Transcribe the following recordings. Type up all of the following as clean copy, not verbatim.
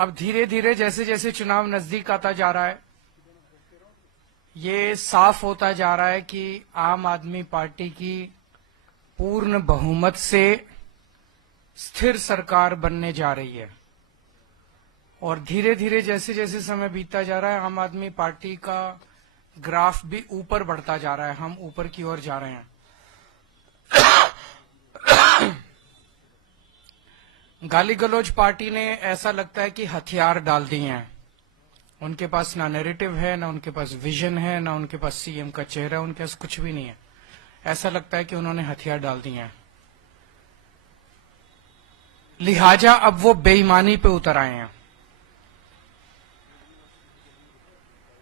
अब धीरे धीरे जैसे जैसे चुनाव नजदीक आता जा रहा है, ये साफ होता जा रहा है कि आम आदमी पार्टी की पूर्ण बहुमत से स्थिर सरकार बनने जा रही है। और धीरे धीरे जैसे जैसे समय बीतता जा रहा है, आम आदमी पार्टी का ग्राफ भी ऊपर बढ़ता जा रहा है, हम ऊपर की ओर जा रहे हैं। गाली गलौज पार्टी ने ऐसा लगता है कि हथियार डाल दिए हैं। उनके पास ना नैरेटिव है, ना उनके पास विजन है, ना उनके पास सीएम का चेहरा है, उनके पास कुछ भी नहीं है। ऐसा लगता है कि उन्होंने हथियार डाल दिए हैं, लिहाजा अब वो बेईमानी पे उतर आए हैं।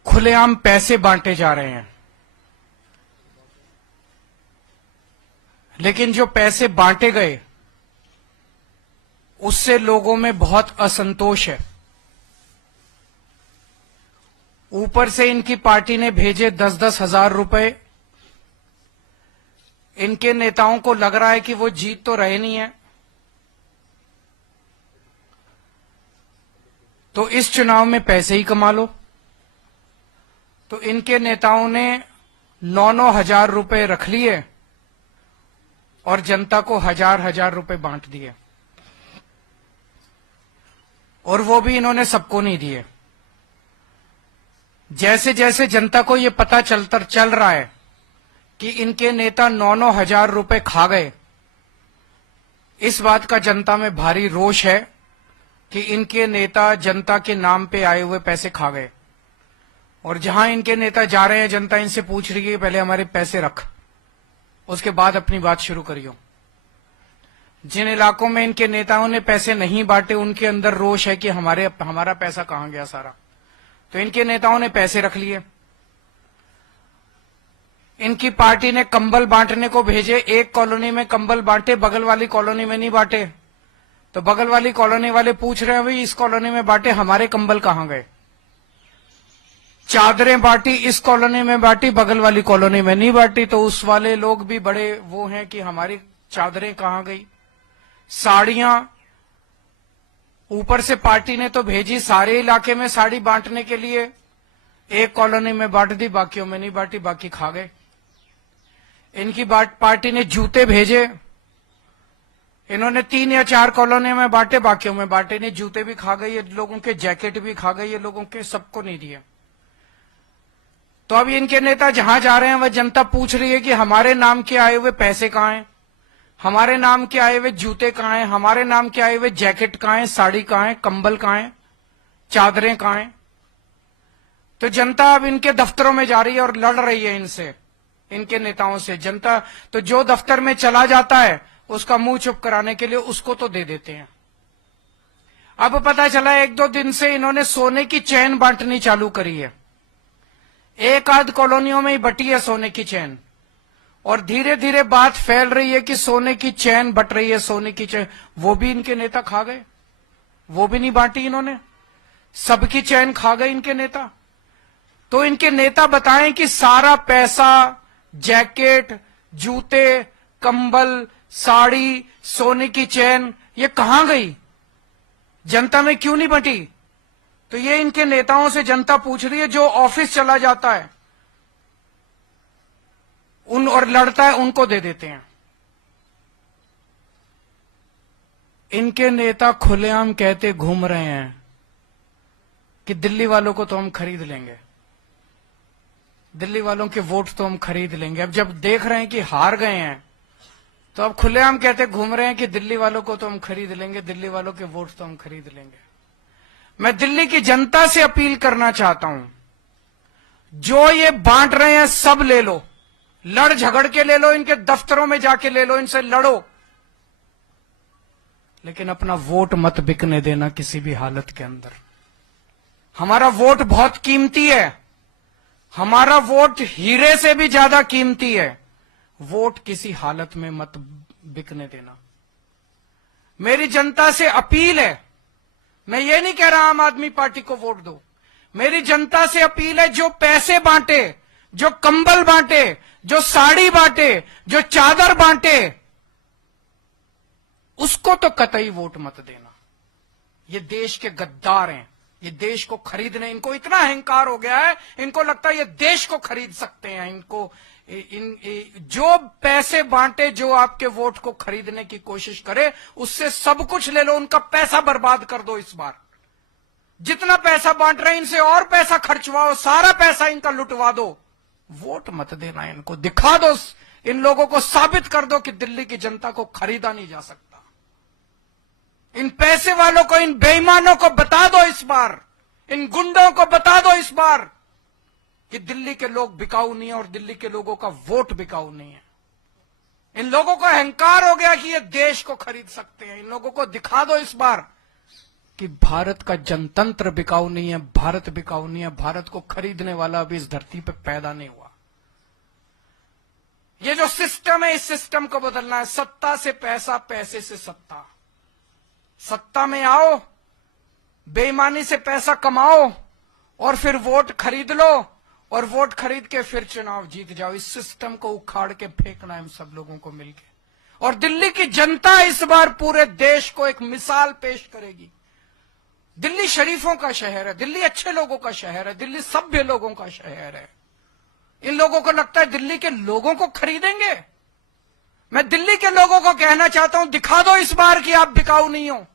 खुलेआम पैसे बांटे जा रहे हैं, लेकिन जो पैसे बांटे गए उससे लोगों में बहुत असंतोष है। ऊपर से इनकी पार्टी ने भेजे 10-10 हजार रुपए। इनके नेताओं को लग रहा है कि वो जीत तो रहे नहीं है, तो इस चुनाव में पैसे ही कमा लो। तो इनके नेताओं ने 9-9 हजार रुपए रख लिए और जनता को 1000-1000 रुपए बांट दिए, और वो भी इन्होंने सबको नहीं दिए। जैसे जैसे जनता को ये पता चल रहा है कि इनके नेता 9-9 हजार रुपए खा गए, इस बात का जनता में भारी रोष है कि इनके नेता जनता के नाम पे आए हुए पैसे खा गए। और जहां इनके नेता जा रहे हैं, जनता इनसे पूछ रही है पहले हमारे पैसे रख, उसके बाद अपनी बात शुरू करियो। जिन इलाकों में इनके नेताओं ने पैसे नहीं बांटे, उनके अंदर रोष है कि हमारा पैसा कहां गया सारा। तो इनके नेताओं ने पैसे रख लिए। इनकी पार्टी ने कंबल बांटने को भेजे, एक कॉलोनी में कंबल बांटे, बगल वाली कॉलोनी में नहीं बांटे। तो बगल वाली कॉलोनी वाले पूछ रहे हैं, भाई इस कॉलोनी में बांटे, हमारे कंबल कहां गए। चादरें बांटी, इस कॉलोनी में बांटी, बगल वाली कॉलोनी में नहीं बांटी। तो उस वाले लोग भी बड़े वो हैं कि हमारी चादरें कहां गई। साड़ियां ऊपर से पार्टी ने तो भेजी सारे इलाके में साड़ी बांटने के लिए, एक कॉलोनी में बांट दी, बाकियों में नहीं बांटी, बाकी खा गए। इनकी पार्टी ने जूते भेजे, इन्होंने 3 या 4 कॉलोनी में बांटे, बाकियों में बांटे नहीं, जूते भी खा गए ये लोगों के, जैकेट भी खा गए ये लोगों के, सबको नहीं दिए। तो अब इनके नेता जहां जा रहे हैं वह जनता पूछ रही है कि हमारे नाम के आए हुए पैसे कहां हैं, हमारे नाम के आए हुए जूते कहां हैं, हमारे नाम के आए हुए जैकेट कहां हैं, साड़ी कहां है, कंबल कहां है, चादरें कहां हैं। तो जनता अब इनके दफ्तरों में जा रही है और लड़ रही है इनसे, इनके नेताओं से। जनता तो जो दफ्तर में चला जाता है उसका मुंह चुप कराने के लिए उसको तो दे देते हैं। अब पता चला 1-2 दिन से इन्होंने सोने की चैन बांटनी चालू करी है। एक आध कॉलोनियों में ही बटी है सोने की चैन, और धीरे धीरे बात फैल रही है कि सोने की चैन बट रही है, सोने की चैन। वो भी इनके नेता खा गए, वो भी नहीं बांटी इन्होंने, सबकी चैन खा गए इनके नेता। तो इनके नेता बताएं कि सारा पैसा, जैकेट, जूते, कंबल, साड़ी, सोने की चैन, ये कहां गई, जनता में क्यों नहीं बटी। तो ये इनके नेताओं से जनता पूछ रही है। जो ऑफिस चला जाता है उन और लड़ता है, उनको दे देते हैं। इनके नेता खुलेआम कहते घूम रहे हैं कि दिल्ली वालों को तो हम खरीद लेंगे, दिल्ली वालों के वोट तो हम खरीद लेंगे। अब जब देख रहे हैं कि हार गए हैं, तो अब खुलेआम कहते घूम रहे हैं कि दिल्ली वालों को तो हम खरीद लेंगे, दिल्ली वालों के वोट तो हम खरीद लेंगे। मैं दिल्ली की जनता से अपील करना चाहता हूं, जो ये बांट रहे हैं सब ले लो, लड़ झगड़ के ले लो, इनके दफ्तरों में जाके ले लो, इनसे लड़ो, लेकिन अपना वोट मत बिकने देना किसी भी हालत के अंदर। हमारा वोट बहुत कीमती है, हमारा वोट हीरे से भी ज्यादा कीमती है। वोट किसी हालत में मत बिकने देना। मेरी जनता से अपील है, मैं ये नहीं कह रहा आम आदमी पार्टी को वोट दो, मेरी जनता से अपील है, जो पैसे बांटे, जो कंबल बांटे, जो साड़ी बांटे, जो चादर बांटे, उसको तो कतई वोट मत देना। ये देश के गद्दार हैं। ये देश को खरीदने, इनको इतना अहंकार हो गया है, इनको लगता है ये देश को खरीद सकते हैं। इनको जो पैसे बांटे, जो आपके वोट को खरीदने की कोशिश करे, उससे सब कुछ ले लो, उनका पैसा बर्बाद कर दो। इस बार जितना पैसा बांट रहे हैं, इनसे और पैसा खर्चवाओ, सारा पैसा इनका लुटवा दो। वोट मत देना इनको, दिखा दो, इन लोगों को साबित कर दो कि दिल्ली की जनता को खरीदा नहीं जा सकता। इन पैसे वालों को, इन बेईमानों को बता दो इस बार, इन गुंडों को बता दो इस बार कि दिल्ली के लोग बिकाऊ नहीं है और दिल्ली के लोगों का वोट बिकाऊ नहीं है। इन लोगों को अहंकार हो गया कि ये देश को खरीद सकते हैं। इन लोगों को दिखा दो इस बार कि भारत का जनतंत्र बिकाऊ नहीं है, भारत बिकाऊ नहीं है, भारत को खरीदने वाला अभी इस धरती पर पैदा नहीं हुआ। ये जो सिस्टम है, इस सिस्टम को बदलना है। सत्ता से पैसा, पैसे से सत्ता। सत्ता में आओ, बेईमानी से पैसा कमाओ और फिर वोट खरीद लो, और वोट खरीद के फिर चुनाव जीत जाओ। इस सिस्टम को उखाड़ के फेंकना है हम सब लोगों को मिलकर। और दिल्ली की जनता इस बार पूरे देश को एक मिसाल पेश करेगी। दिल्ली शरीफों का शहर है, दिल्ली अच्छे लोगों का शहर है, दिल्ली सभ्य लोगों का शहर है। इन लोगों को लगता है दिल्ली के लोगों को खरीदेंगे। मैं दिल्ली के लोगों को कहना चाहता हूं, दिखा दो इस बार कि आप बिकाऊ नहीं हो।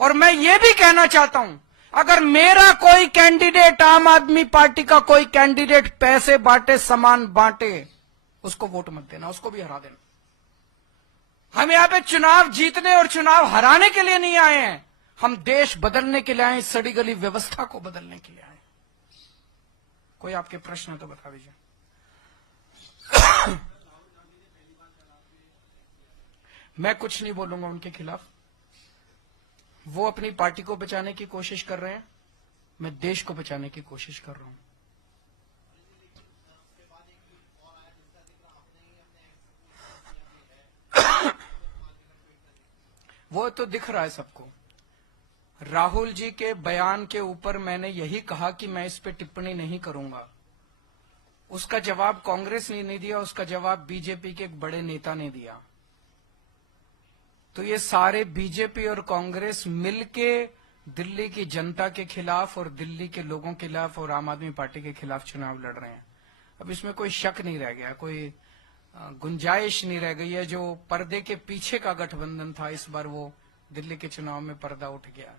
और मैं ये भी कहना चाहता हूं, अगर मेरा कोई कैंडिडेट, आम आदमी पार्टी का कोई कैंडिडेट पैसे बांटे, सामान बांटे, उसको वोट मत देना, उसको भी हरा देना। हम यहां पे चुनाव जीतने और चुनाव हराने के लिए नहीं आए हैं, हम देश बदलने के लिए आए, सड़ी गली व्यवस्था को बदलने के लिए आए। कोई आपके प्रश्न है तो बता दीजिए। मैं कुछ नहीं बोलूंगा उनके खिलाफ। वो अपनी पार्टी को बचाने की कोशिश कर रहे हैं, मैं देश को बचाने की कोशिश कर रहा हूं। वो तो दिख रहा है सबको। राहुल जी के बयान के ऊपर मैंने यही कहा कि मैं इस पे टिप्पणी नहीं करूंगा। उसका जवाब कांग्रेस ने नहीं दिया, उसका जवाब बीजेपी के एक बड़े नेता ने दिया। तो ये सारे बीजेपी और कांग्रेस मिलके दिल्ली की जनता के खिलाफ और दिल्ली के लोगों के खिलाफ और आम आदमी पार्टी के खिलाफ चुनाव लड़ रहे हैं। अब इसमें कोई शक नहीं रह गया, कोई गुंजाइश नहीं रह गई है। जो पर्दे के पीछे का गठबंधन था, इस बार वो दिल्ली के चुनाव में पर्दा उठ गया।